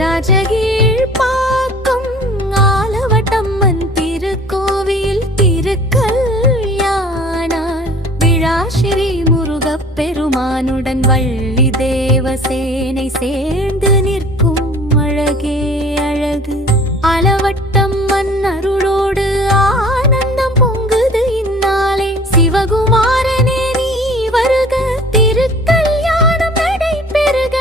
ராஜகீழ் பாக்கம் ஆலவட்டம்மன் திருக்கோவில் திருக்கல்யாணாள் விழா ஸ்ரீ முருகப்பெருமானுடன் வள்ளி தேவசேனை சேர்ந்து நிற்கும் அழகே அழகு. ஆலவட்டம்மன் அருளோடு ஆனந்தம் பொங்குது இந்நாளே. சிவகுமாரனே நீ வருக, திருக்கல்யாணம் நடைபெறுக.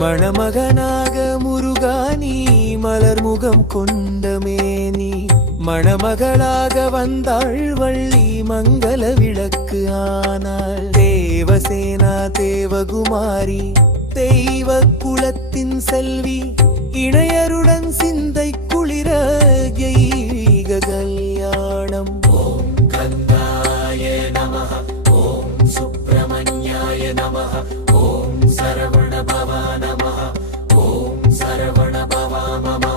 மணமகனாக முருகா நீ மலர்முகம் கொண்ட மேனி, மணமகளாக வந்தாள் வள்ளி மங்கள விளக்கு ஆனாள். தேவசேனா தேவகுமாரி தெய்வ குலத்தின் செல்வி, இணையருடன் சிந்தை குளிர தெய்வீக கல்யாணம். ஓம் கந்தாய நமஹ, ஓம் சுப்பிரமணியாய நமஹ, ஓம் சரவண பவா நமஹ, ஓம் சரவண பவா நமஹ.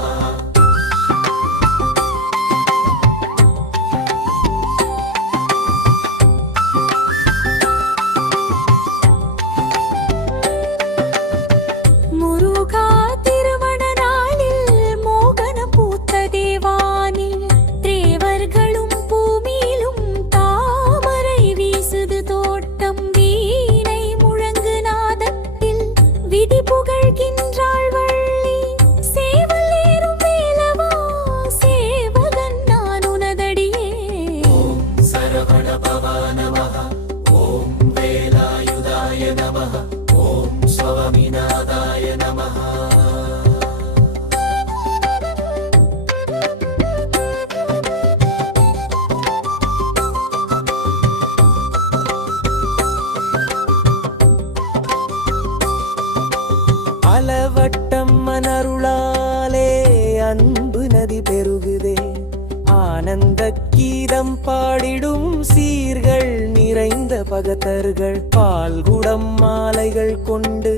முருகா திருமண நாளில் மோகன பூத்த தேவானில் தேவர்களும் பூமியிலும் தாமரை வீசுது தோட்டம். வீணை முழங்கு நாதத்தில் விதி புகழ்கின்றாள் வள்ளி. சேவல் ஏறும் வேலவா சேவகன் நான் உனதடியே. ஓம் சரவண பவா நமஹ, ஓம் வேலாயுதாய நமஹ, ஓம் ஸ்வாமிநாதாய நமஹ. ஆலவட்டம்மன் அருளாலே அன்பு நதி பெருகுதே. ஆனந்த கீதம் பாடிடும் சீர்கள் நிறைந்த பகத்தர்கள், பால்குடம் மாலைகள் கொண்டு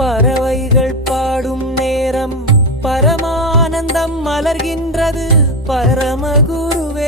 பறவைகள் பாடும் நேரம் பரமானந்தம் மலர்கின்றது பரமகுருவே.